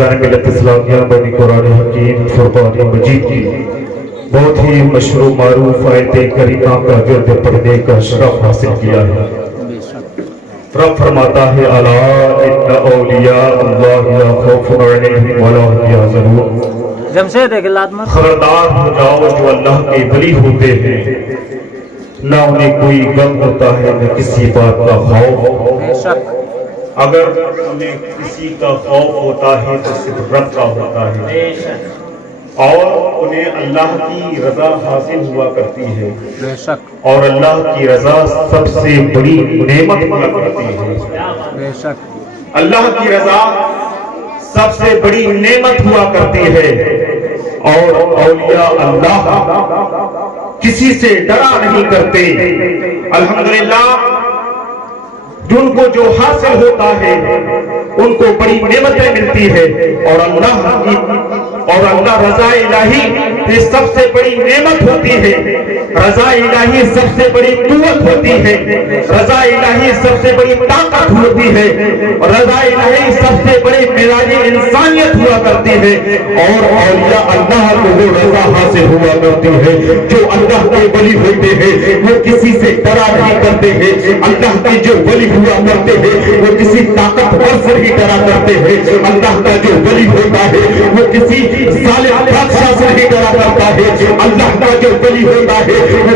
عزیزان ملت اسلامیہ بنی قرآن حکیم فرقان مجید کی بہت ہی مشہور معروف آیت کریمہ کا ورد پڑھنے کا شرف حاصل کیا ہے۔ رب فرماتا ہے الا ان اولیاء اللہ لا خوف علیہم ولا هم یحزنون، جمشید خبردار ہو جاؤ جو اللہ کے ولی ہوتے ہیں نہ انہیں کوئی غم ہوتا ہے نہ کسی بات کا خوف۔ اگر انہیں کسی کا خوف ہوتا ہے تو صرف رب کا ہوتا ہے، اور انہیں اللہ کی رضا حاصل ہوا کرتی ہے، اور اللہ کی رضا سب سے بڑی نعمت ہوا کرتی ہے۔ اللہ کی رضا سب سے بڑی نعمت ہوا کرتی ہے، اور اولیاء اللہ کسی سے ڈرا نہیں کرتے۔ الحمدللہ جن کو جو حاصل ہوتا ہے ان کو بڑی نعمتیں ملتی ہے، اور اللہ رضا الہی یہ سب سے بڑی نعمت ہوتی ہے۔ رضا الہی سب سے بڑی قوت ہوتی ہے، رضا الہی سب سے بڑی طاقت ہوتی ہے، اور رضا الہی سب سے بڑی معراج انسانیت ہوا کرتی ہے، اور اولیاء اللہ کو وہ رضا حاصل ہوا کرتی ہے۔ جو اللہ کے ولی ہوتے ہیں وہ کسی سے ڈرا نہیں کرتے ہیں، اللہ کے جو ولی ہوا کرتے ہیں وہ کسی طاقتور سے نہیں ڈرا کرتے ہیں، اللہ کا جو ولی ہوتا ہے وہ کسی ظالم بادشاہ سے نہیں ڈرا کرتا ہے، اللہ کا جو ولی ہوتا ہے وہ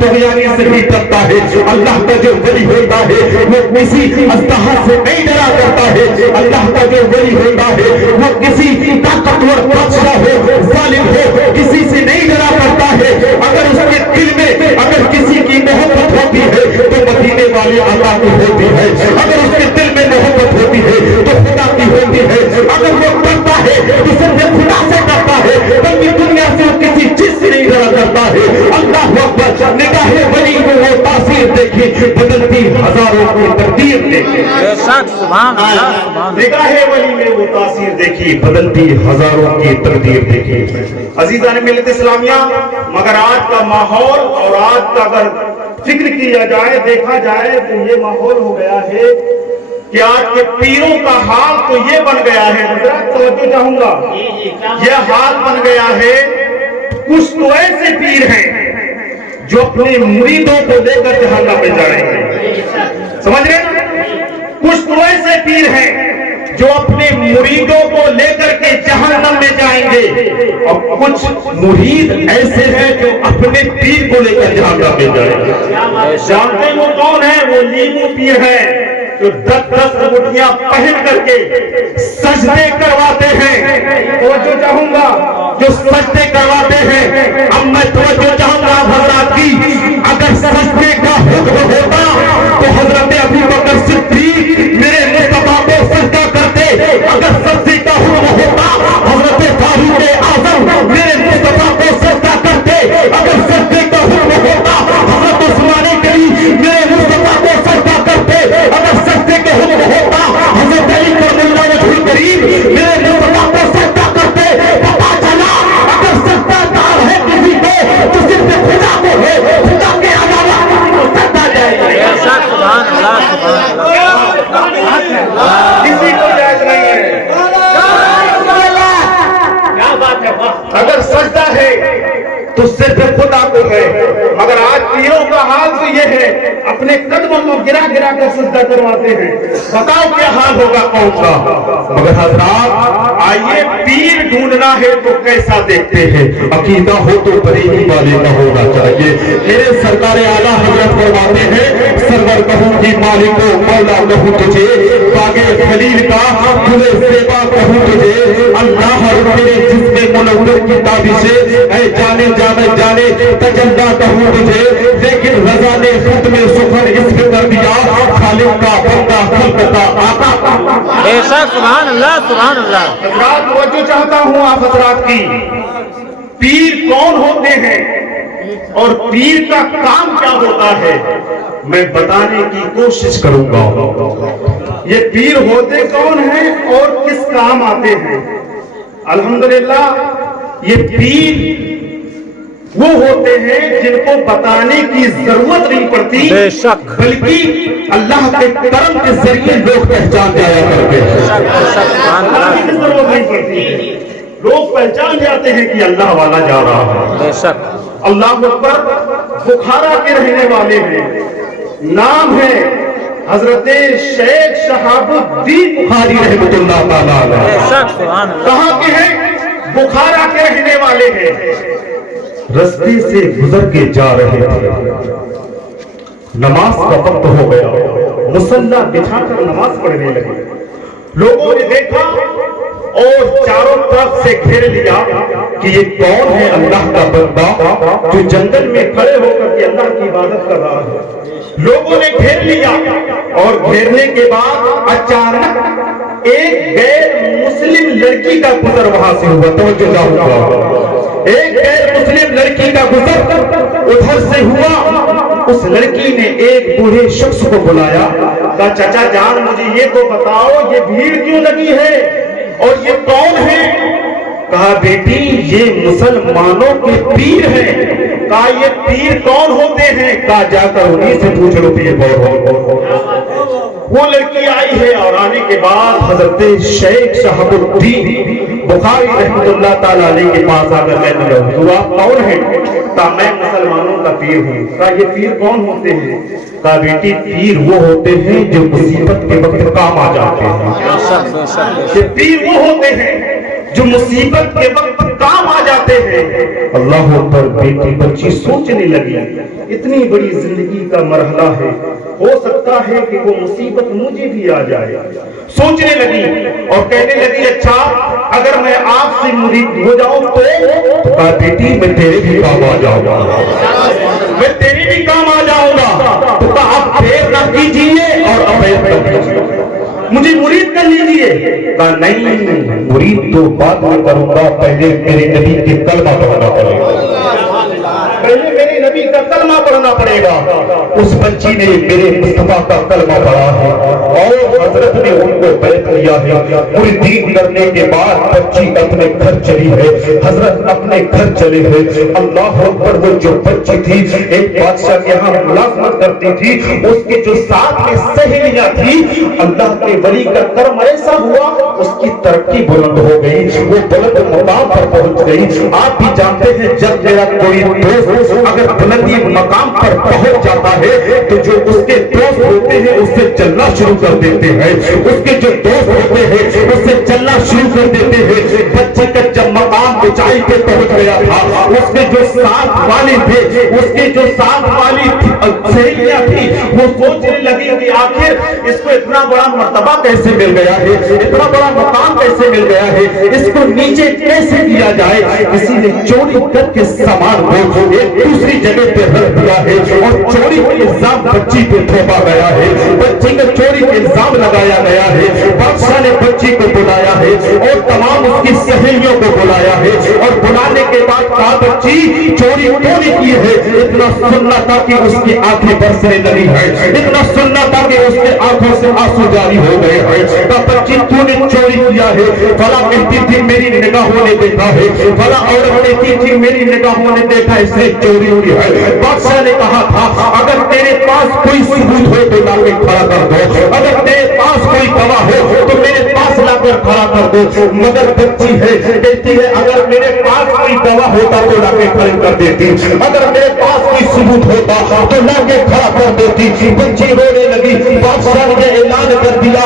طغیانی سے نہیں ڈرتا ہے، اللہ کا جو ولی ہوتا ہے وہ کسی اژدہا سے نہیں ڈرا کرتا ہے، اللہ کا جو ولی ہوتا ہے وہ کسی طاقتور بادشاہ ہو ظالم ہو کسی سے نہیں ڈرا کرتا ہے۔ اگر اس کے دل میں اگر کسی کی محبت ہوتی ہے تو مدینے والے اللہ کی ہوتی ہے، اگر اس کے دل میں محبت ہوتی ہے تو خدا کی ہوتی ہے، اگر وہ ڈرتا ہے تو صرف خدا سے ڈرتا ہے، بلکہ دنیا سے وہ کسی چیز سے نہیں ڈرا کرتا ہے۔ اللہ اکبر، نگاہ ولی میں وہ تاثیر دیکھی بدلتی ہزاروں کی تقدیر دیکھی، نگاہ ولی میں وہ تاثیر دیکھی بدلتی ہزاروں کی تقدیر دیکھی۔ عزیزان ملت اسلامیہ، مگر آج کا ماحول اور آج کا اگر فکر کیا جائے دیکھا جائے تو یہ ماحول ہو گیا ہے کہ آج کے پیروں کا حال تو یہ بن گیا ہے، حضرات توجہ چاہوں گا، یہ حال بن گیا ہے کچھ تو ایسے پیر ہیں جو اپنے مریدوں کو لے کر جہنم میں جائیں گے، سمجھ رہے ہیں؟ کچھ تو ایسے پیر ہیں جو اپنے مریدوں کو لے کر کے جہنم میں جائیں گے، اور کچھ مرید ایسے ہیں جو اپنے پیر کو لے کر جہنم میں جائیں گے۔ جانتے وہ کون ہے؟ وہ لیمو پیر ہے جو 10 انگوٹھیاں پہن کر کے سجدے کرواتے ہیں۔ توجہ چاہوں گا، جو سجدے کرواتے ہیں۔ اب میں توجہ چاہوں گا حضرات کی، اگر سجدے کا حکم ہوتا تو حضرت ابو بکر صدیق میرے مصطفیٰ کو سجدہ کرتے، اگر سجدے کا حکم ہوتا حضرت فاروق اعظم میرے مصطفیٰ کو سجدہ کرتے، اگر سجدے کا حکم ہوتا حضرت عثمان غنی میرے مصطفیٰ کو سجدہ کرتے، اگر سجدے کا حکم ہوتا حضرت علی کرم اللہ وجہہ الکریم میرے مصطفیٰ کو سجدہ کرتے۔ پتا چلا اگر سجدہ دار ہے کسی کو تو صرف خدا کو ہے، خدا کے علاوہ کسی کو سجدہ جائے گا، کسی کو جائز نہیں ہے۔ اگر سجدہ ہے تو صرف خدا کو ہے، مگر آج پیروں کا حال تو یہ ہے اپنے قدموں کو گرا گرا کر سجدہ کرواتے ہیں۔ بتاؤ کیا حال ہوگا قوم کا؟ مگر حضرات آئیے پیر ڈھونڈنا ہے تو کیسا دیکھتے ہیں؟ عقیدہ ہو تو بریلی والے کا ہونا چاہیے۔ میرے سرکار اعلیٰ حضرت فرماتے ہیں سرور کہوں کی مالک و مولا کہوں تجھے، باغے خلیل کا تجھے سیوا کہوں تجھے، اللہ تیرے جسم منور کی تابشے اے جانے جانے جانے تجلہ کہوں تجھے، لیکن رضا نے خود میں سخن اس کے کر دیا، خالق کا بندہ خلق کا آقا۔ بے شک، سبحان اللہ سبحان اللہ۔ حضرات توجہ چاہتا ہوں آپ حضرات کی، پیر کون ہوتے ہیں اور پیر کا کام کیا ہوتا ہے میں بتانے کی کوشش کروں گا۔ یہ پیر ہوتے کون ہیں اور کس کام آتے ہیں؟ الحمدللہ یہ پیر وہ ہوتے ہیں جن کو بتانے کی ضرورت نہیں پڑتی، بے شک، بلکہ اللہ کے کرم کے ذریعے لوگ پہچان جایا کرتے ہیں. اللہ کی ضرورت نہیں پڑتی, لوگ پہچان جاتے ہیں کہ اللہ والا جا رہا ہے. بے شک. اللہ اکبر. بخارا کے رہنے والے ہیں, نام ہے حضرت شیخ شہاب الدین بخاری رحمۃ اللہ تعالیٰ بے علیہ. شک. سبحان اللہ. کہاں کے ہیں؟ بخارا کے رہنے والے ہیں. رستے سے گزر کے جا رہے تھے, نماز کا وقت ہو گیا, مصلی بچھا کر نماز پڑھنے لگے. لوگوں نے دیکھا اور چاروں طرف سے گھیر لیا کہ یہ کون ہے اللہ کا بندہ جو جنگل میں کھڑے ہو کر کے اللہ کی عبادت کر رہا ہے. لوگوں نے گھیر لیا اور گھیرنے کے بعد اچانک ایک غیر مسلم لڑکی کا گزر وہاں سے ہوا. توجہ لاؤ, ایک غیر مسلم لڑکی کا گزر ادھر سے ہوا. اس لڑکی نے ایک بوڑھے شخص کو بلایا, کہا چچا جان مجھے یہ تو بتاؤ یہ بھیڑ کیوں لگی ہے اور یہ کون ہے؟ کہا بیٹی یہ مسلمانوں کے پیر ہیں. کہا یہ پیر کون ہوتے ہیں؟ کہا جا کر انہیں سے پوچھ لو پیر کون. وہ لڑکی آئی ہے اور آنے کے بعد حضرت شیخ شہاب الدین بخاری رحمۃ اللہ تعالیٰ علیہ کے پاس آ کر کہنے لگا تو آپ کون ہیں؟ کہا میں مسلمانوں کا پیر ہوں. کہا یہ پیر کون ہوتے ہیں؟ کہا بیٹی پیر وہ ہوتے ہیں جو مصیبت کے وقت کام آ جاتے ہیں. یہ پیر وہ ہوتے ہیں جو مصیبت کے وقت کام آ جاتے ہیں. اللہ اکبر. بیٹی بچی سوچنے لگی اتنی بڑی زندگی کا مرحلہ ہے, ہو سکتا ہے کہ وہ مصیبت مجھے بھی آ جائے. سوچنے لگی اور کہنے لگی اچھا اگر میں آپ سے مرید ہو جاؤں تو؟ کہا بیٹی میں تیرے بھی کام آ جاؤں گا, میں تیرے بھی کام آ جاؤں گا. تو کہا آپ دیر نہ کیجیے اور ابید نہ کیجیے, مجھے مرید کر لیجیے. کہا نہیں مرید تو بعد میں کروں گا, پہلے میرے نبی کے کلمہ پڑھنا پڑے گا, پہلے میرے نبی کا کلمہ پڑھنا پڑے گا. اس بچی نے میرے مصطفیٰ کا کلمہ پڑھا ہے اور حضرت نے ان کو بیعت لیا ہے. مریدین کرنے کے بعد بچی اپنے گھر چلی ہے, حضرت اپنے گھر چلے ہیں. اللہ اکبر. وہ جو بچی تھی ایک بادشاہ کے یہاں ملازمت کرتی تھی, اس کے جو ساتھ میں سہیلیاں تھی, اللہ کے ولی کا کرم ایسا ہوا اس کی ترقی بلند ہو گئی, وہ بلند مقام پر پہنچ گئی. آپ بھی جانتے ہیں جب میرا کوئی دوست اگر بلندی مقام پر پہنچ جاتا ہے تو جو اس کے دوست ہوتے ہیں اس سے چلنا شروع کر دیتے ہیں, اس کے جو دوست ہوتے ہیں اس سے چلنا شروع کر دیتے ہیں. بچے کا جب مقام اونچائی پہ پہنچ گیا تھا, اس کے جو ساتھ والے تھے, اس کے جو ساتھ والی سہیلیاں تھی, وہ سوچنے لگی کہ آخر اس کو اتنا بڑا مرتبہ کیسے مل گیا ہے, اتنا بڑا مقام کیسے مل گیا ہے, اس کو نیچے کیسے کیا جائے. کسی نے چوری کر کے سامان کو ایک دوسری جگہ پہ رکھ دیا ہے اور چوری کا الزام بچی پہ تھوپا گیا ہے, بچی کا چوری کا الزام لگایا گیا ہے. بادشاہ نے بچی کو بلایا ہے اور تمام اس کی سہیلیوں کو بلایا ہے اور بلانے کے بعد کہا بچی چوری کیوں نہیں کی ہے؟ اتنا سننا تھا کہ اس کی آنکھیں برسنے لگی ہے, اتنا سننا تھا کہ اس کے آنکھوں سے آنسو جاری ہو گئے ہیں. کہا بچی تو نے چوری کیا ہے؟ فلاں کہتی تھی میری نگاہوں نے دیکھا ہے, فلاں عورت کہتی تھی میری نگاہوں نے دیکھا, اس نے چوری کی ہے. بادشاہ نے کہا تھا اگر تیرے پاس کوئی ثبوت ہو تو لا کے کھڑا کر دو, اگر تیرے پاس کوئی گواہ ہو تو میرے پاس لا کر کھڑا کر دو. مگر بچی ہے کہتی ہے اگر میرے پاس کوئی گواہ ہوتا تو لا کے کھڑے کر دیتی, اگر میرے پاس کوئی ثبوت ہوتا تو لا کے کھڑا کر دیتی. بچی رونے لگی. بادشاہ نے اعلان کر دیا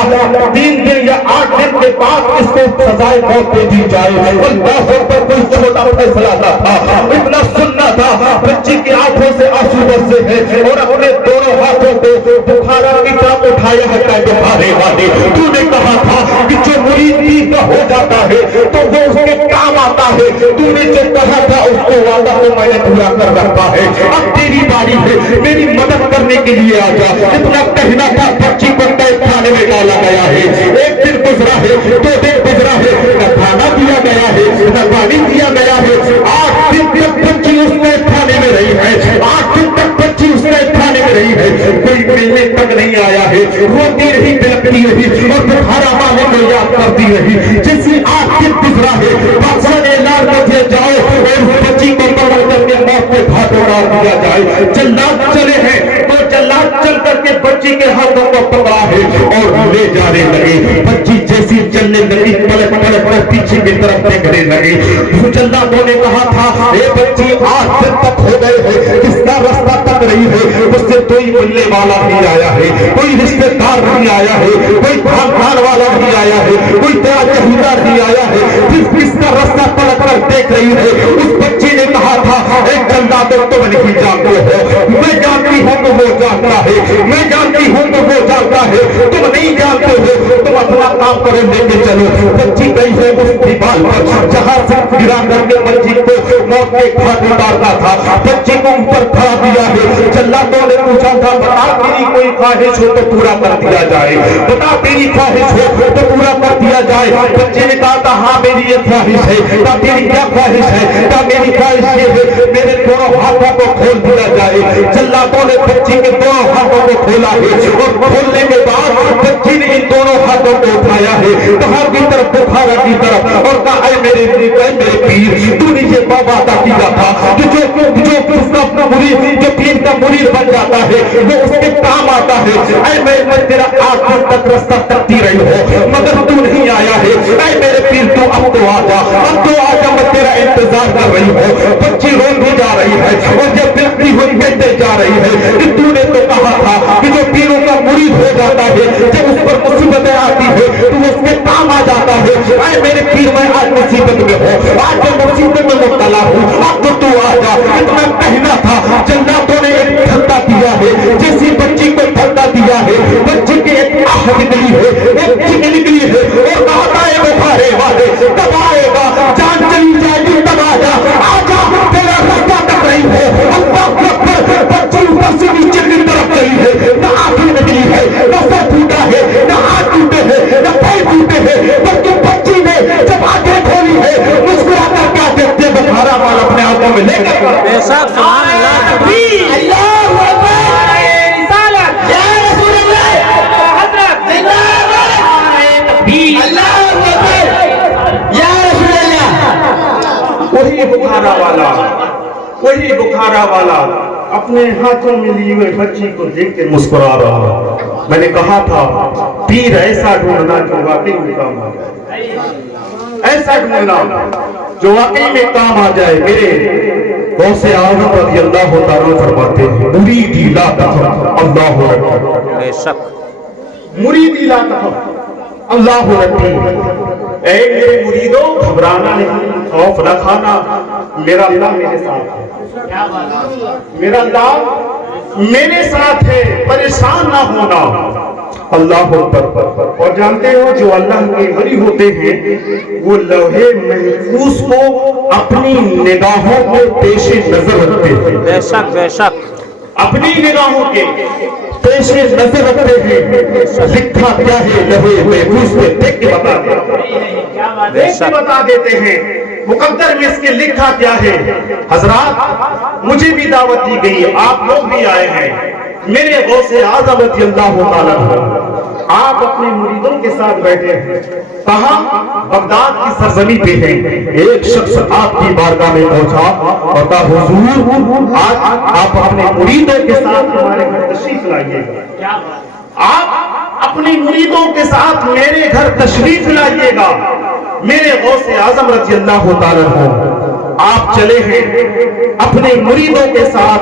3 دن یا 8 دن کے بعد اس کو سزائے موت دے دی جائے. اللہ پر کوئی چھوٹا فیصلہ نہ تھا, اتنا سننا تھا. بچی کی آنکھوں سے آنسو برسے ہیں اور اپنے دونوں ہاتھوں کو بخارا کی طرف اٹھایا ہے. بخارے والے تو نے کہا تھا کہ جو مرید پیر کا ہو جاتا ہے تو وہ اس کے کام آتا ہے, تو نے جو کہا تھا اس کو وعدہ کو میں نے پورا کر رکھا ہے. اب تیری باری ہے, میری مدد کرنے کے لیے آ جا. اتنا کہنا تھا. بچی کو قید خانے میں ڈالا گیا ہے. 1 دن گزرا ہے, 2 دن گزرا ہے, نہ کھانا دیا گیا ہے نہ پانی دیا گیا ہے. 8 دن تک بچی اس قید خانے میں رہی ہے, 8 دن تک بچی اس قید خانے میں رہی ہے. کوئی ملنے تک نہیں آیا ہے, روتی رہی, بلکتی رہی اور بخارا والے کو یاد کرتی رہی. جیسے 8 دن گزرا ہے, بادشاہ نے اعلان کر دیا جاؤ اور بچی کو پکڑ کر کے موت کے گھاٹ اڑا دیا جائے. جلاد چلے ہیں تو جلاد چل کر کے بچی बच्ची के हाथों को पकड़ा है और ले जाने लगे। बच्ची जैसी चलने लगी पलट पलट कर पीछे की तरफ देखने लगी। जल्लादों ने कहा था, ए बच्ची आज दिन तक हो गए हैं, किसका रास्ता तक रही है, उससे कोई मिलने वाला नहीं आया है, कोई रिश्तेदार नहीं आया है, कोई खानदान वाला नहीं आया है, कोई तेरा चहीदार नहीं आया है, किसका रास्ता पलट कर देख रही है। उस बच्ची ने कहा था, एक जल्लादों तुम नहीं जानते हो, मैं जानती हूँ तो वो जानता है, मैं जानती हूँ तो वो जानता है, तुम नहीं जानते हो, तुम अपना काम करो, लेके चलो। बच्ची गई है उस दीवार पर जहाँ से गिरा करके बच्ची को मौत के घाट उतारता था, बच्ची को ऊपर खड़ा दिया है। जल्लादों ने पूछा था, बता तेरी कोई ख्वाहिश हो तो पूरा कर दिया जाए, बता तेरी ख्वाहिश हो तो पूरा कर दिया जाए। बच्चे ने कहा था, हाँ मेरी ये ख्वाहिश है। क्या तेरी क्या ख्वाहिश है? क्या मेरी ख्वाहिश ये है, मेरे दोनों हाथों को खोल दिया जाए। जल्लादों ने बच्ची के दोनों हाथों को खोला है और खोलने के बाद बच्ची ने इन दोनों हाथों को उठाया है, कहा की तरफ, बुखारा की तरफ, और कहा, ऐ मेरे पीर, तू नीचे वादा किया था कि जो उसका मुरीद, जो पीर का मुरीद बन जाता है वो उसके काम आता है। ऐ मैं तेरा आखिर तक रास्ता तकती रही हो मगर तू नहीं आया है। ऐ मेरे पीर तू अब तो आजा, अब तो आजा, मैं तेरा इंतजार कर रही हूँ। बच्ची रोन भी जा रही है और जब बिलती हुई कहते जा रही है कि तूने तो कहा था कि जो पीरों का मुरीद हो जाता है, जब उस पर मुसीबतें आती है तो वो उसके काम आ जाता है। ऐ मेरे पीर, मैं आज मुसीबत में हूँ, आज मैं मुसीबत में मुब्तला हूँ, अब तो तू आजा। इतना कहना था, जल्लादों ने एक धक्का दिया है, जैसी बच्ची को धक्का दिया है, बच्ची की एक आह निकली है, एक चीख निकली है और कहा था, ये बुखारे वाले तब आएगा, जान चली जाएगी तब आजा, आजा, तेरा रास्ता तक रही है। अल्लाह अकबर, बच्ची ऊपर से नीचे की तरफ गई है, न आंखें निकली है, न सर टूटा है, न हाथ टूटे हैं, न पैर टूटे हैं, बल्कि बच्ची ने जब आंखें खोली है मुस्कुरा कर क्या देखते, बुखारा वाला अपने हाथों में लेकर। बेशक, सुभान अल्लाह, अल्लाहू अकबर, रिसालत या रसूल अल्लाह, हजरत जिंदाबाद, अल्लाहू अकबर या रसूल अल्लाह। वही बुखारा वाला अपने हाथों में लिए हुए बच्ची को देख के मुस्कुरा रहा। मैंने कहा था, पीर ऐसा ढूंढना जो वाकई में काम आ जाए, ऐसा ढूंढना जो वाकई में काम आ जाए। मेरे गौसे आज़म रज़ी अल्लाह तआला फरमाते हैं, मुरीदी ला तखफ अल्लाहु रब्बी, बेशक, मुरीदी ला तखफ अल्लाहु रब्बी। ऐ मेरे मुरीदों, घबराना नहीं, खौफ न खाना, मेरा अल्लाह मेरे साथ है, मेरा अल्लाह मेरे साथ है, परेशान ना होना। अल्लाह अकबर। और जानते हो जो अल्लाह के वली होते हैं वो लौहे महफूज को अपनी निगाहों में पेशे नजर रखते हैं। बेशक, बेशक, अपनी निगाहों के पेशे नजर रखते हैं। लिखा क्या है लौहे महफूज में, देख के बता देते हैं मुकद्दर में इसके लिखा क्या है। हजरात, मुझे भी दावत दी गई, आप लोग भी आए हैं। मेरे गौसे आज़म रज़ी अल्लाह तआला आप अपने मुरीदों के साथ बैठे हैं, कहाँ? बगदाद की सरजमी पे हैं। एक शख्स आपकी बारगाह में पहुंचा और कहा, हुजूर आज आप अपने मुरीदों के साथ हमारे घर तशरीफ लाइएगा, आप अपने मुरीदों के साथ मेरे घर तशरीफ लाइएगा। मेरे गौसे आज़म रज़ी अल्लाह तआला आप चले हैं अपने मुरीदों के साथ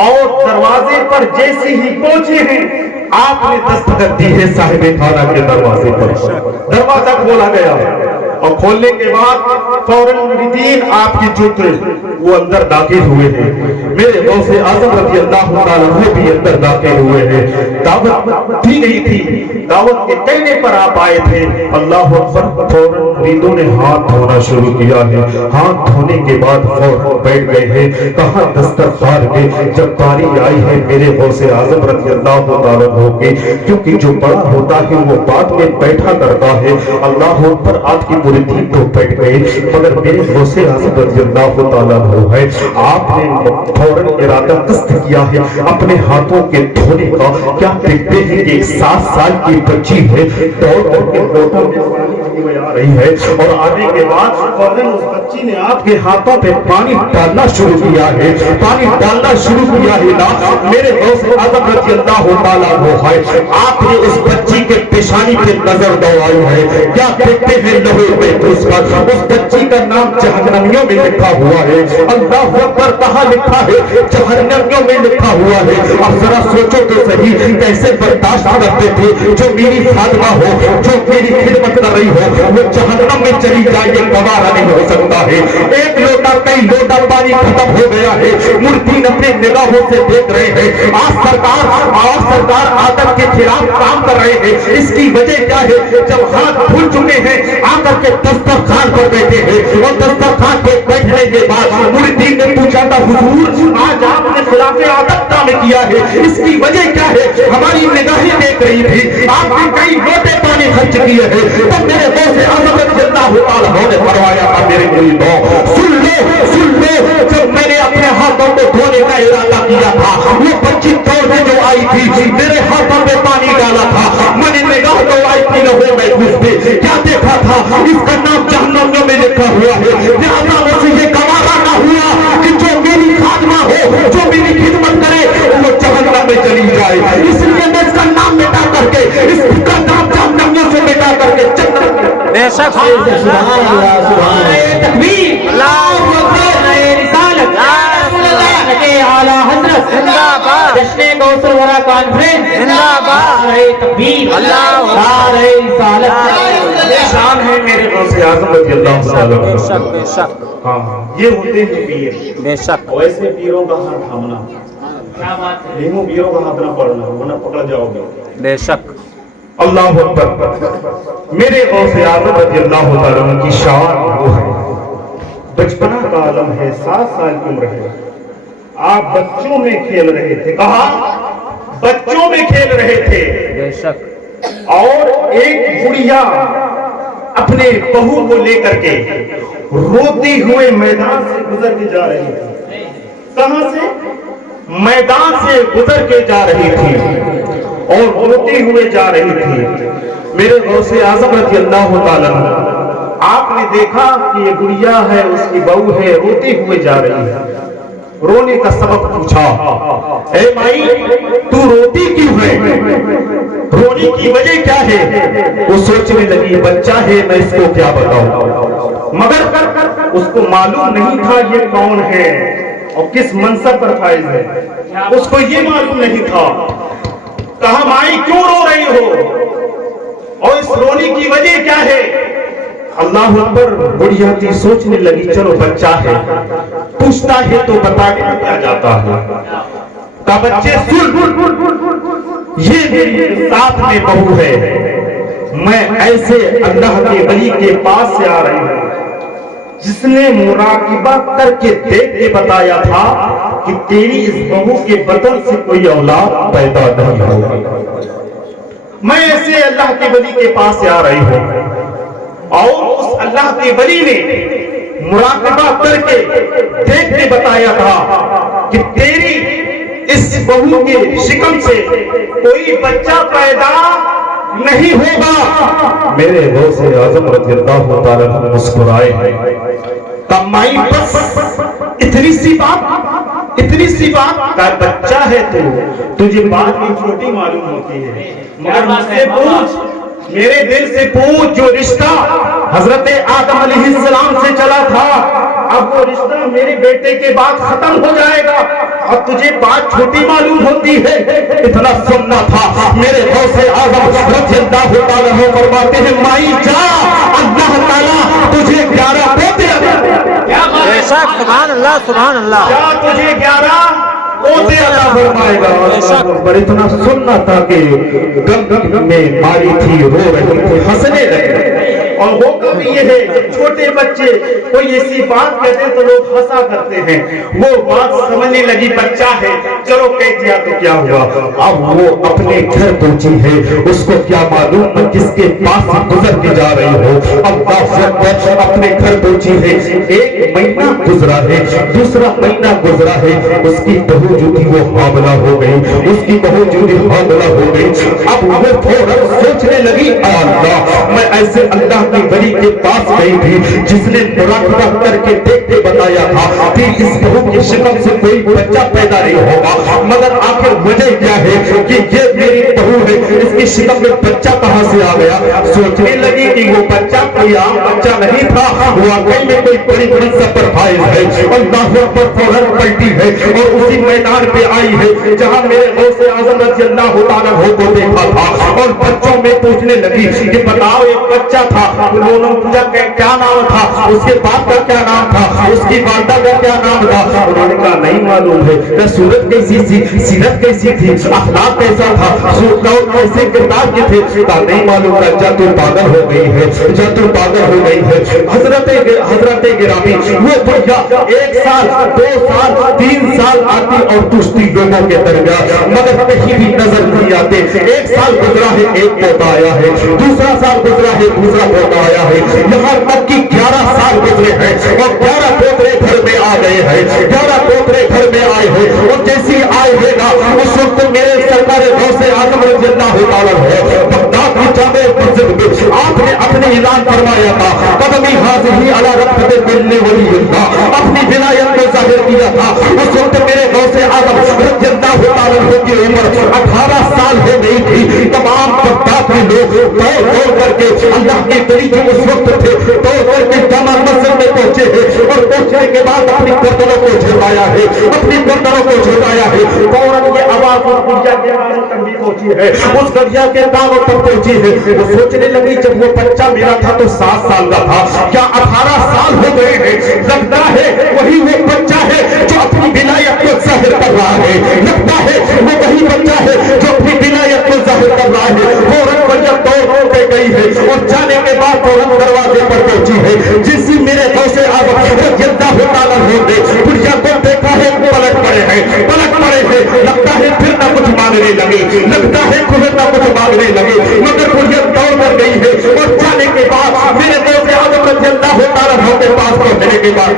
और दरवाजे पर जैसे ही पहुंचे हैं आपने दस्तक दी है साहिबे खाना के दरवाजे पर। दरवाजा खोला गया और खोलने के बाद फौरन मुरीदीन आपके जूते वो अंदर दाखिल हुए हैं। मेरे गौसे आज़म रज़ी अल्लाह तआला वो भी अंदर दाखिल हुए हैं। दावत दी गई थी, दावत के कहने पर आप आए थे। अल्लाह अकबर। फौरन मुरीदों ने हाथ धोना शुरू किया है। हाथ धोने के बाद फौरन बैठ गए हैं। कहाँ दस्तरखान में जब बारी आई है मेरे गौसे आज़म रज़ी अल्लाह तआला होगी, क्योंकि जो बड़ा होता है वो बाद में बैठा करता है। अल्लाह पर आपकी मुरीदीन तो बैठ गए, मगर मेरे गौसे आज़म रज़ी अल्लाह तआला है आपने फौरन इरादा कस्त किया है अपने हाथों के धोने का। क्या देखते हैं कि एक 7 साल की बच्ची है दौड़ करके लोटा में हुए आ रही है और आने के बाद फौरन उस बच्ची ने आपके हाथों पे पानी डालना शुरू किया है, पानी डालना शुरू किया है ना मेरे गौसे आज़म रज़ी अल्लाह ताला वो है। आपने उस बच्ची के पेशानी पे नजर दौड़ाई है, क्या देखते हैं लहू पे उसका, उस बच्ची का नाम जहन्नमियों में लिखा हुआ है। अल्लाह अकबर, कहाँ लिखा है? जहन्नमियों में लिखा हुआ है। अब जरा सोचो तो सही, कैसे बर्दाश्त करते थे जो मेरी फातिमा हो, जो मेरी खिदमत कर रही हो, वो जहन्नम में चली जाए, ये गवारा नहीं हो सकता है। एक लोटा कई लोटा पानी खत्म हो गया है, मुर्दीन अपने निगाहों से देख रहे हैं। आज सरकार आदम के खिलाफ काम कर रहे हैं। इसकी वजह क्या है? जब हाथ भूल चुके हैं आकर के दस्तरखान पर बैठे हैं और दस्तरखान पे बैठने के बाद मुर्दीन ने पूछा था, हुजूर आज आपने खिलाफ आदम काम किया है, इसकी वजह क्या है? हमारी निगाहें देख रही थी, आपने कई लोटे पानी खर्च किए हैं। तब मेरे गौसे आज़म रज़ी अल्लाह ताला ने फरमाया था, मेरे मुरीदों सुन लो, जब मैंने अपने हाथों को धोने का इरादा किया था, वो बच्ची दौड़ने जो आई थी, मेरे हाथों में पानी डाला था, मैंने निगाह दौड़ाई थी, लहू महफूज पे क्या देखा था? इसका नाम जहन्नम में लिखा हुआ है। लिहाजा मुझे ये गवारा ना हुआ कि जो मेरी खादमा हो, जो मेरी खिदमत करे, वो जहन्नम में चली जाए। इसलिए मैं इसका नाम मिटा करके, इसका नाम जहन्नमियों से मिटा करके जन्नत में बेशक सुभान अल्लाह, सुभान अल्लाह, तकबीर, अल्लाहु अकबर, रिसालत, आला हजरत जिंदाबाद, जश्न गौसुल वरा कॉन्फ्रेंस जिंदाबाद, तकबीर, अल्लाह रिसालत, शान है मेरे गौसे आज़म रज़ी अल्लाह ताला। बेशक बेशक हाँ, ये होते हैं पीर। बेशक वैसे पीरों का हाथ थामना, क्या बात है? लेकिन पीरों का हाथ ना पड़ना, वरना पकड़ जाओगे। बेशक अल्लाह अकबर। मेरे गौसे आज़म रज़ी अल्लाह ताला की शान वो है, बचपना का आलम है, 7 साल की उम्र है, आप बच्चों में खेल रहे थे। कहा बच्चों में खेल रहे थे बेशक और एक बुढ़िया अपने बहू को लेकर के रोती हुए मैदान से गुजर के जा रही थी। कहां से? मैदान से गुजर के जा रही थी और रोती हुए जा रही थी। मेरे गौसे आज़म रज़ी अल्लाह ताला, आपने देखा कि ये गुड़िया है, उसकी बहू है, रोती हुए जा रही है। रोने का सबब पूछा, ए माई तू रोती क्यों है? रोने की वजह क्या है? वो सोचने लगी, बच्चा है, मैं इसको क्या बताऊं। मगर उसको मालूम नहीं था ये कौन है और किस मनसब पर फाइज है, उसको ये मालूम नहीं था। कहा माई क्यों रो रही हो और इस रोने की वजह क्या है? अल्लाह अकबर। बुढ़िया थी, सोचने लगी चलो बच्चा है, पूछता है तो बता के क्या जाता है। का बच्चे सुन, ये मेरी साथ में बहू है, मैं ऐसे अल्लाह के वली के पास से आ रही हूँ जिसने मुराकिबा करके देख के बताया था कि तेरी इस बहू के बदन से कोई औलाद पैदा नहीं होगा। मैं ऐसे अल्लाह के वली के पास से आ रही हूँ और उस अल्लाह के वली ने मुराकिबा करके देख के बताया था कि तेरी इस बहू के शिकम से कोई बच्चा पैदा नहीं होगा। मेरे गौसे आज़म रज़ी अल्लाह ताला मुस्कुराए, कमाई बस इतनी सी बात का बच्चा है तू, तुझे बात भी छोटी मालूम होती है, मगर मुझसे पूछ, मेरे दिल से पूछ, जो रिश्ता हजरत आदम अलैहिस्सलाम से चला था, अब वो रिश्ता मेरे बेटे के बाद खत्म हो जाएगा और तुझे बात छोटी मालूम होती है। इतना सुनना था। मेरे गौसे आज़म रज़ी अल्लाह ताला फरमाते हैं, माई जा, अल्लाह ताला तुझे 11 पोते बेशक सुभान अल्लाह, सुभान अल्लाह, क्या तुझे 11 पोते अता फरमाएगा। पर इतना सुनना था कि गम में मारी थी, रो रही थी, हंसने लगे। और वो कभी ये है, छोटे बच्चे कोई ऐसी बात कहते तो लोग हंसा करते हैं, वो बात समझने लगी, बच्चा है चलो कह दिया तो क्या हुआ। अब वो अपने घर पहुंची है, उसको क्या मालूम किसके पास गुजर के जा रही हो। अब अपने घर पहुंची है, 1 महीना गुजरा है, दूसरा महीना गुजरा है, उसकी बहू जो थी वो हामला हो गई, उसकी बहू जो थी हामला हो गई। अब वो फौरन सोचने लगी, अल्लाह मैं ऐसे अल्लाह की वली के पास गई थी, जिसने मुराकबा करके देख के बताया था कि इस बहू की शक्ल से कोई बच्चा पैदा नहीं होगा, मगर आखिर वजह क्या है कि ये मेरी बहू है, इसकी शक्ल में बच्चा कहां से आ गया। सोचने लगी कि वो बच्चा कोई आम बच्चा नहीं था, वाकई में कोई बड़ी बड़ी सफर फाइज है। अल्लाह पर फौरन पलटी है और उसी मैदान पे आई है जहां मेरे गौसे आजम रज़ी अल्लाह तआला को देखा था, और बच्चों में पूछने लगी कि बताओ एक बच्चा था, उन्होंने पूछा क्या नाम था, उसके बाप का क्या नाम था, उसकी वालदा का क्या नाम था। उन्होंने कहा नहीं मालूम है। सूरत कैसी थी, सीरत कैसी थी, अखलाक कैसा था, कैसे किरदार के थे, कहा नहीं मालूम। जा तू पागल हो गई है, जा तू पागल हो गई है। हजरत गिरामी वो भैया 1 साल 2 साल 3 साल आती और पूछती लोगों के दरमियान, मगर कहीं भी नजर नहीं आते। 1 साल गुजरा है, एक पोता आया है, दूसरा साल गुजरा है, दूसरा पोता आया है, यहाँ तक कि 11 साल गुजरे हैं और 11 पोतरे घर में आ गए हैं, 11 पोतरे घर में आए हैं। और जैसे आए हैं ना, उस वक्त मेरे सरकार गौसे आजम रज़ी अल्लाह तआला है बगदाद की जामे मस्जिद में आपने अपने ऐलान फरमाया था, कदमी हाज़िही अला रफ़्त मिलने वाली युद्धा, अपनी विलायत को जाहिर किया था। उस वक्त मेरे गौसे आजम रज़ी अल्लाह तआला की उम्र 18 साल हो गई थी। तमाम बगदाद के लोग दौड़ करके अल्लाह के तरीके उस वक्त थे, दौड़ करके जामा मस्जिद में पहुंचे हैं और पहुंचने के बाद अपनी गर्दनों को झुकाया है, अपनी गर्दनों को झुकाया है। फौरन ये आवाज उस गुड़िया के कानों तक भी पहुंची है, उस गुड़िया के कानों तक पहुंची है। वो सोचने लगी जब वो बच्चा मेरा था तो 7 साल का था, क्या 18 साल हो गए हैं। लगता है वही वो बच्चा है जो अपनी विलायत को जाहिर कर रहा है, लगता है वो वही बच्चा है जो अपनी विलायत को जाहिर कर रहा है। फौरन गुड़िया दौड़ के गई है और जाने के बाद फौरन दरवाजे पर पहुंची है। जिस मेरे गौसे आजम रज़ी अल्लाह तआला हो गए, गुड़िया को देखा है, पलट पड़े हैं, लगता है फिर ना कुछ मांगने लगे, लगता है खुद ना कुछ मांगने लगे, मगर गुड़िया दौड़ कर गई है। और जाने के बाद मेरे गौसे आजम रज़ी अल्लाह तआला के पास पहुंचने के बाद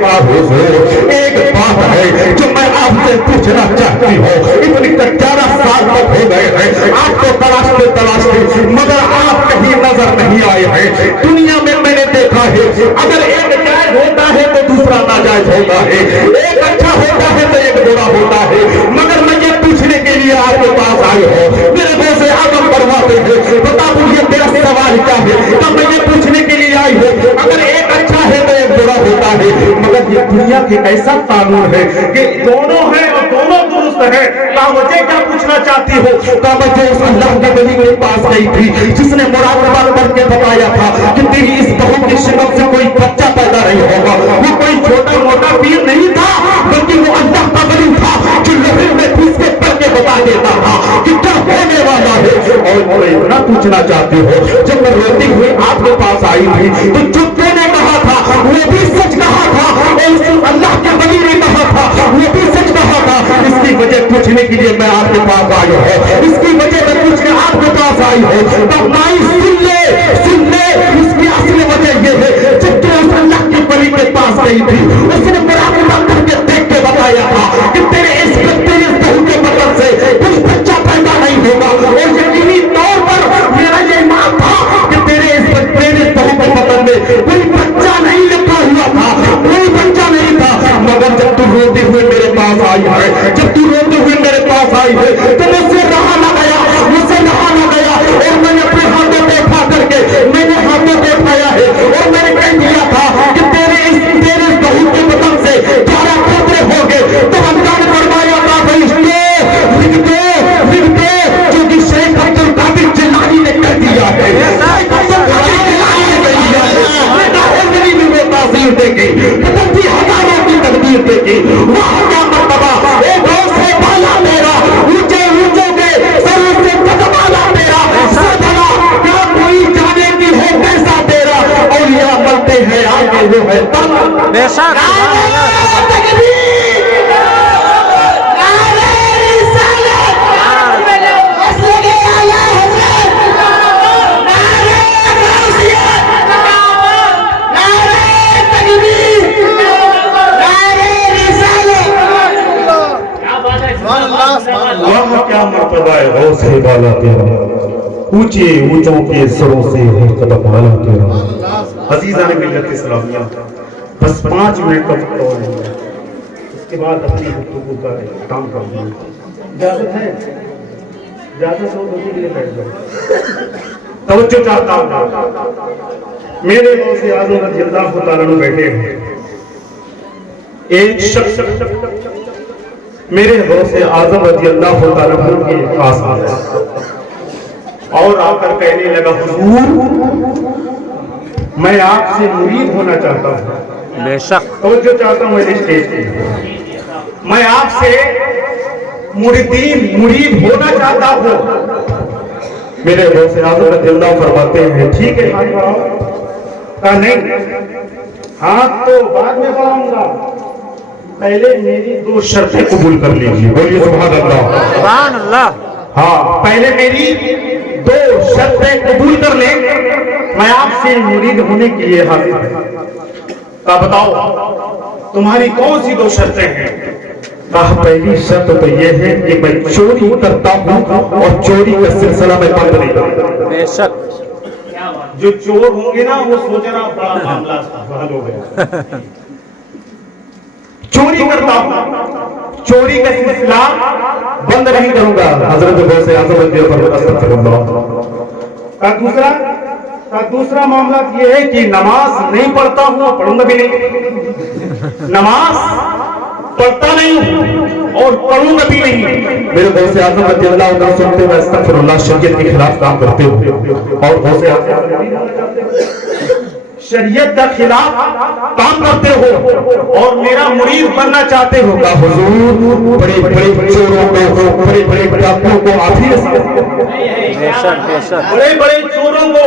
एक बात है जो मैं आपसे पूछना चाहती हूँ। इतनी 11 साल तक हो गए हैं, आपको तलाशते मगर आप कहीं नजर नहीं आए हैं। दुनिया में मैंने देखा है, अगर एक जायज होता है तो दूसरा नाजायज होता है, एक अच्छा होता है तो एक बुरा होता है। मगर मैं ये पूछने के लिए आपके पास आए हो, मेरे गौसे आजम फरमाते हैं बता मुझे तेरा सवाल क्या है। तब मैं ये पूछने के लिए आई हूँ, अगर एक अच्छा है तो एक बुरा होता है। मगर ये दुनिया के ऐसा कानून है कि दोनों है और दोनों दुरुस्त है। मुझे क्या पूछना चाहती हो? मुझे उस अल्लाह के वली के पास गई थी जिसने मुराकबा करके बताया था कि तेरी इस बहू की शक्ल से कोई बच्चा पैदा नहीं होगा। वो कोई छोटा मोटा पीर नहीं था, बल्कि वो अल्लाह का वली था जो लोहे में घुस के पढ़ के बता देता था कि क्या होने वाला है। और इतना पूछना चाहती हो, जब मैं रोती हुई आपके पास आई थी तो चुप ने कहा था, वो भी सच कहा था, और अल्लाह के वली ने कहा था, वो भी सच कहा था। इसकी वजह पूछने के लिए मैं आपके पास आई हूँ, इसकी वजह मैं पूछने आपके पास आई हूँ। तब माई सुन ले, इसकी असली वजह ये है, जब तू उस अल्लाह के वली के पास गई थी, उसने मुराकबा करके देख के बताया था कि तेरे इस बहू के बदल से कुछ बच्चा पैदा नहीं होगा। और यकीनी तौर पर मेरा ये ईमान था कि तेरे इस बहू के बदल में कोई बच्चा नहीं लिखा हुआ था, कोई बच्चा नहीं था। मगर जब तू रोते हुए मेरे पास आई है, जब तू रोते हुए मेरे पास आई है, तो मुझसे रहा ना गया, और मैंने अपने हाथों पे उठा करके मैंने हाथों पे उठाया है और मैंने कह दिया था कि तेरे इस बहू के बदल से 12 पोतरे हो गए। तो अल्लाह ने फरमाया था लिख दो, जो कि शेख अब्दुल कादिर जिलानी ने कह दिया है। बदलती हजारों की तकदीर देगी, वहाँ क्या मर्तबा एक से बाला मेरा, ऊंचे के सरों से कदम आला मेरा, सदला क्या कोई जाने की है कैसा तेरा, और यह बनते हैं आगे वो है तब बेशक वहाँ क्या मर्तबा है गौस है बाला तेरा, ऊंचे ऊंचों के सरों से है कदम आला तेरा। عزیزان ملت اسلامیہ بس 5 منٹ کا وقت اور ہے، اس کے بعد اپنی گفتگو کا اختتام کر دوں. اجازت ہے؟ اجازت ہو تو لیے بیٹھ جاؤ. توجہ چاہتا ہوں، میرے غوث اعظم رضی اللہ تعالیٰ عنہ بیٹھے ہیں. ایک شخص میرے غوث اعظم رضی اللہ تعالیٰ عنہ کے پاس آیا اور آ کر کہنے لگا حضور میں آپ سے مرید ہونا چاہتا ہوں. بے شک توجہ چاہتا ہوں میری اسٹیج کی، میں آپ سے مرید ہونا چاہتا ہوں. میرے غوث اعظم رضی اللہ فرماتے ہیں ٹھیک ہے ہاتھ بڑھاؤ. کہا نہیں، ہاتھ تو بعد میں بڑھاؤں گا، پہلے میری 2 شرطیں قبول کر لیجیے. بولیے سبحان اللہ. سبحان اللہ. ہاں پہلے میری 2 شرطیں قبول کر لیں، میں آپ سے مرید ہونے کے لیے حاضر ہوں. کہا بتاؤ تمہاری کون سی 2 شرطیں ہیں؟ کہا پہلی شرط تو یہ ہے کہ میں چوری کرتا ہوں اور چوری کا سلسلہ میں بند نہیں کرتا. بے شک جو چور ہوں گے نا وہ سوچ رہا بڑا معاملہ حل ہو گیا. چوری کرتا ہوں، چوری کا سلسلہ بند نہیں کروں گا. حضرت غوث اعظم رضی اللہ کا دوسرا معاملہ یہ ہے کہ نماز نہیں پڑھتا ہوں، پڑھوں گا بھی نہیں. نماز پڑھتا نہیں ہوں اور پڑھوں گا بھی نہیں. میرے غوث اعظم رضی اللہ عنہ سنتے ہوئے استغفر اللہ شریعت کے خلاف کام کرتے ہو اور غوث اعظم شریعت کا خلاف کام کرتے ہو اور میرا مرید بننا چاہتے ہو. کہا حضور بڑے بڑے چوروں کو، بڑے بڑے ڈاکوؤں کو آپ ہی بے شک بے شک بڑے بڑے چوروں کو،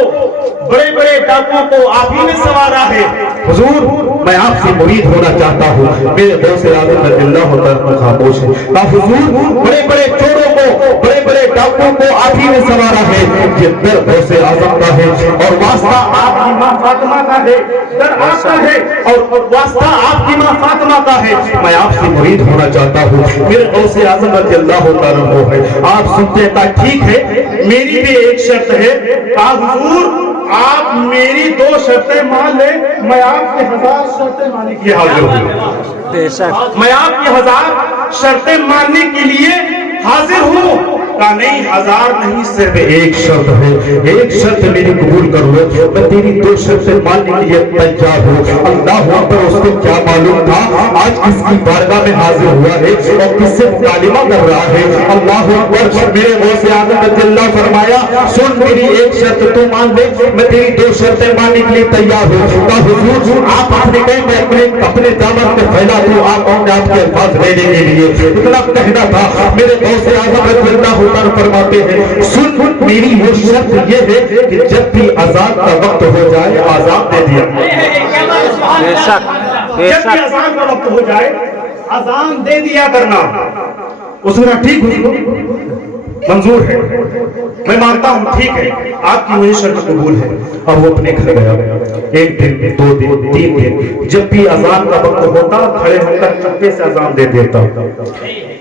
بڑے بڑے ڈاکوؤں کو آپ ہی نے سنوارا ہے. حضور میں آپ سے مرید ہونا چاہتا ہوں. میرے غوث اعظم رضی اللہ عنہ خاموش ہے. کہا حضور بڑے بڑے چوروں کو، بڑے بڑے ڈاکوؤں کو آپ ہی نے سنوارا ہے. یہ در غوث اعظم کا ہے اور واسطہ آپ کی ماں فاطمہ کا ہے، در آپ کا ہے اور واسطہ آپ کی ماں فاطمہ کا ہے. میں آپ سے مرید ہونا چاہتا ہوں. میرے غوث اعظم رضی اللہ تعالیٰ عنہ ہے. آپ سنتے ہیں ٹھیک ہے میری بھی ایک شرط ہے. کہا حضور آپ میری 2 شرطیں مان لیں، میں آپ کے 1000 شرطیں ماننے کے لیے حاضر ہوں. بے شک میں آپ کی 1000 شرطیں ماننے کے لیے حاضر ہوں. کہا نہیں 1000 نہیں، صرف ایک شرط ہے. ایک شرط میری قبول کر لو، میں تیری 2 شرطیں ماننے کے لیے تیار ہوں. اللہ اکبر. اس کو کیا معلوم تھا آج کس کی بارگاہ میں حاضر ہوا ہے اور کس سے مکالمہ کر رہا ہے. اللہ اکبر. میرے غوث اعظم رضی اللہ فرمایا سن میری ایک شرط تو مان لے، میں تیری 2 شرطیں ماننے کے لیے تیار ہوں. کہا حضور آپ نے کہے میں اپنے دامن میں پھیلا دوں آپ کے الفاظ لینے کے لیے. اتنا کہنا تھا. میرے غوث اعظم رضی اللہ فرماتے ہیں سن میری وہ شرط یہ ہے کہ جب بھی اذان کا وقت ہو جائے آزان دے دیا. بے شک بے جب بھی شک اذان کا وقت ہو جائے اذان دے دیا کرنا. اس نے ٹھیک منظور ہے، میں مانتا ہوں ٹھیک ہے آپ کی وہی شرط قبول ہے. اور وہ اپنے گھر گیا. 1 دن 2 دن 3 دن جب بھی اذان کا وقت ہوتا کھڑے ہو کر چپے سے اذان دے دیتا.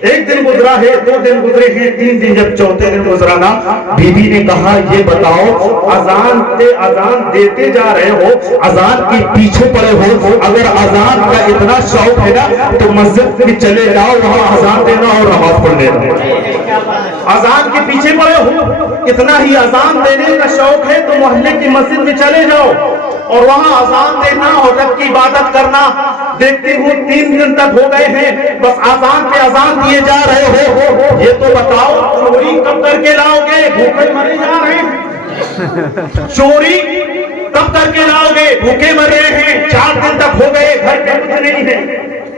1 دن گزرا ہے، 2 دن گزرے ہیں، 3 دن جب 4تھے دن گزرا نا بی بی نے کہا یہ بتاؤ اذان دیتے جا رہے ہو، اذان کے پیچھے پڑے ہو، اگر اذان کا اتنا شوق ہے نا تو مسجد میں چلے جاؤ، وہاں اذان دینا اور نماز پڑھ لینا. اذان کے پیچھے پڑے ہو، اتنا ہی اذان دینے کا شوق ہے تو محلے کی مسجد میں چلے جاؤ اور وہاں اذان دینا اور رب کی عبادت کرنا. دیکھتے ہو 3 دن تک ہو گئے ہیں، بس اذان پہ اذان دیے جا رہے ہو. یہ تو بتاؤ چوری کب کر کے لاؤ گے؟ بھوکے مرے جا رہے ہیں. چوری کب کر کے لاؤ گے؟ بھوکے مر رہے ہیں. 4 دن تک ہو گئے، گھر پہ کچھ نہیں ہے.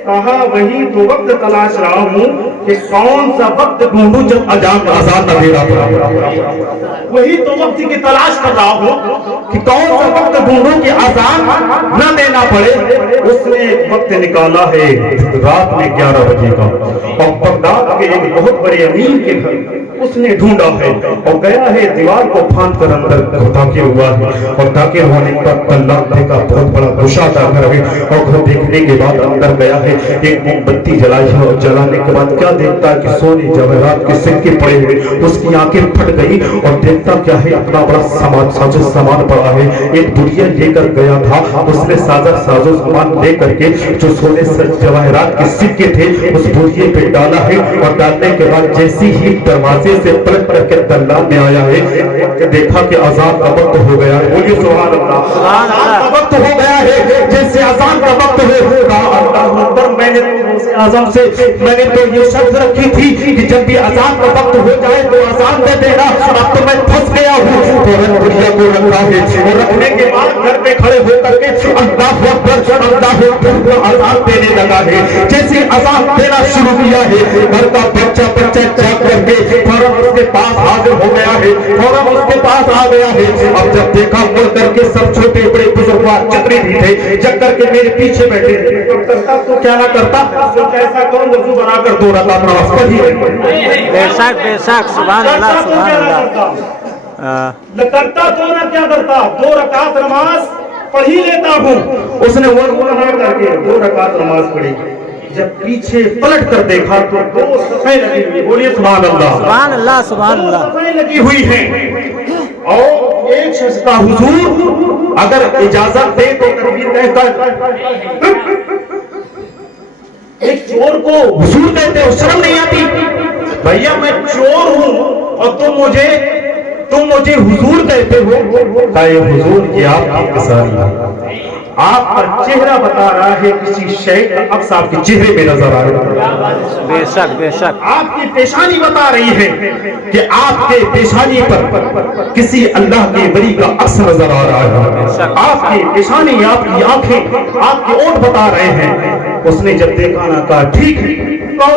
کہا وہی تو وقت تلاش رہا ہوں کہ کون سا وقت ڈھونڈوں جب اذان نہ دے رہا تھا. وہی تو وقت کی تلاش کر رہا ہوں کہ کون سا وقت ڈھونڈوں کہ اذان نہ دینا پڑے. اس نے وقت نکالا ہے رات میں 11 بجے کا اور بغداد کے ایک بہت بڑے امیر کے گھر اس نے ڈھونڈا ہے اور گیا ہے. دیوار کو پھاند کر اندر داخل ہوا ہے اور داخل ہونے پر اللہ کا بہت بڑا گشادہ گھر ہے اور گھر دیکھنے کے بعد اندر گیا ہے. ایک موم بتی جلائی ہے اور جلانے کے بعد کیا देखता कि सोने जवाहरात के सिक्के पड़े हुए, उसकी आंखें फट गई और देखता क्या है, इतना बड़ा साजो सामान पड़ा है। एक बुढ़िया लेकर गया था, उसने साजो सामान लेकर के जो सोने जवाहरात के सिक्के थे उस बुढ़िए पे डाला है, और डालने के बाद जैसी ही दरवाजे से पलट करके दरबार में आया है कि देखा कि अजान का वक्त हो गया है। बोलिए सुभान अल्लाह। अजान का वक्त हो गया है, जैसे अजान का वक्त हो अल्लाह अकबर। मैंने आजम से मैंने तो ये शर्त रखी थी कि जब भी अजान का वक्त हो जाए तो अजान दे देना। अब तो मैं फंस गया हूँ। तो बुढ़िया को रखा है, और रखने के बाद घर में खड़े होकर के अल्लाह अकबर अजान देने लगा है। जैसे अजान देना शुरू किया है, घर का बच्चा जाग करके फौरन उसके पास हाजिर हो गया है, फौरन उसके पास आ गया है। अब जब देखा मुड़ करके सब छोटे बड़े बुजुर्ग जितने भी थे जग करके मेरे पीछे बैठे करता तो क्या ना करता, ऐसा करो वजू बनाकर 2 रकात नमाज पढ़ी। बेशक बेशक, सुभान अल्लाह सुभान अल्लाह। करता तो ना क्या करता, 2 रकात नमाज पढ़ ही लेता हूँ। उसने वजू बना करके 2 रकात नमाज पढ़ी। जब पीछे पलट कर देखा तो 2 सफाई लगी हुई। बोलिए सुभान अल्लाह सुभान अल्लाह सुभान अल्लाह। सफाई लगी हुई है, और एक शख्स का हुजूर अगर इजाजत दे तो तकबीर कहकर एक चोर को हुजूर कहते हो, शर्म नहीं आती? भैया मैं चोर हूँ और तुम मुझे हुजूर कहते हो। कहे हुजूर ये आपकी इंसानी है, आप पर चेहरा बता रहा है किसी शय का अक्स आपके चेहरे में नजर आ रहा है। बेशक बेशक, आपकी पेशानी बता रही है कि आपके पेशानी पर किसी अल्लाह के वली का अक्स नजर आ रहा है। आपकी पेशानी, आपकी आंखें, आपके ओंठ बता रहे हैं। उसने जब देखा ना कहा ठीक कहो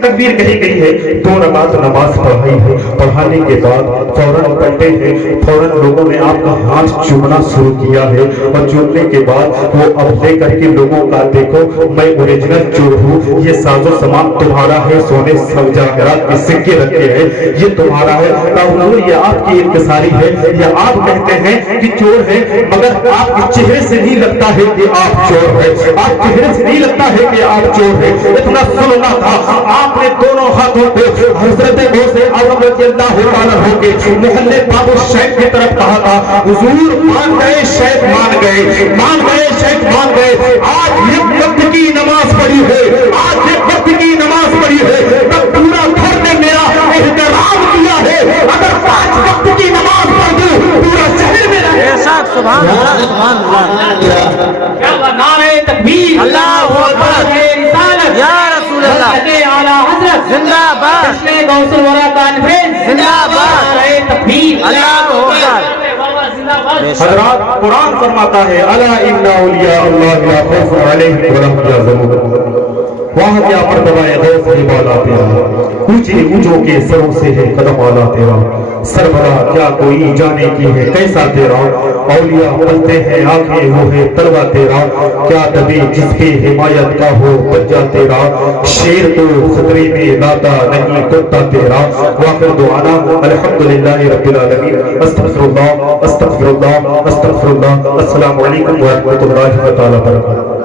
तकबीर कही गई है, 2 रकात नमाज पढ़ाई है। पढ़ाने के बाद फौरन पलटे हैं, फौरन लोगों ने आपका हाथ चूमना शुरू किया है, और चूमने के बाद वो अब ले करके लोगों का देखो मैं ओरिजिनल चोर हूँ, ये साजो सामान तुम्हारा है, सोने सब जवाहरात के सिक्के रखे हैं, ये तुम्हारा है। हुजूर ये आपकी इंतसारी है, ये आप कहते हैं कि चोर है, मगर आपके चेहरे से नहीं लगता है कि आप चोर है, आप चेहरे से नहीं लगता है कि आप चोर है। इतना सुनना था, आपने दोनों हाथों को हजरत गौसे आजम रज़ियल्लाहु ताला होके मोहल्ले बाबू शेख की तरफ कहा था, हुजूर मान गए, शेख मान गए, शेख मान गए। आज एक वक्त की नमाज पढ़ी है, आज एक वक्त की नमाज पढ़ी है, तब पूरा घर ने मेरा एहतराम किया है। अगर 5 वक्त की नमाज पढ़ दूं पूरा शहर में बेशक, सुभान अल्लाह सुभान अल्लाह। नारे तकबीर, अल्लाहु अकबर, या रसूल अल्लाह, आला हजरत जिंदाबाद, गौसुल वरा कॉन्फ्रेंस जिंदाबाद, नारे तकबीर, अल्लाहु अकबर। हजरात कुरान फरमाता है अला इन्ना औलिया अल्लाह ला खौफुन अलैहिम वला हुम यहज़नून। वहाँ क्या मर्तबा है गौस के बाला तेरा, ऊंचे ऊंचों के सरों से है कदम आला तेरा। सरबरा क्या कोई जाने की है कैसा तेरा, औलिया बनते हैं आंखें वो है तलवा तेरा। क्या तभी जिसकी हिमायत का हो बच्चा तेरा, शेर तो खतरे में लाता नहीं कुत्ता तेरा। वाखिर दुआना अल्हम्दुलिल्लाहि रब्बिल आलमीन। अस्तगफिरुल्लाह अस्तगफिरुल्लाह अस्तगफिरुल्लाह। अस्सलामु अलैकुम व रहमतुल्लाहि व तआला व बरकातहू।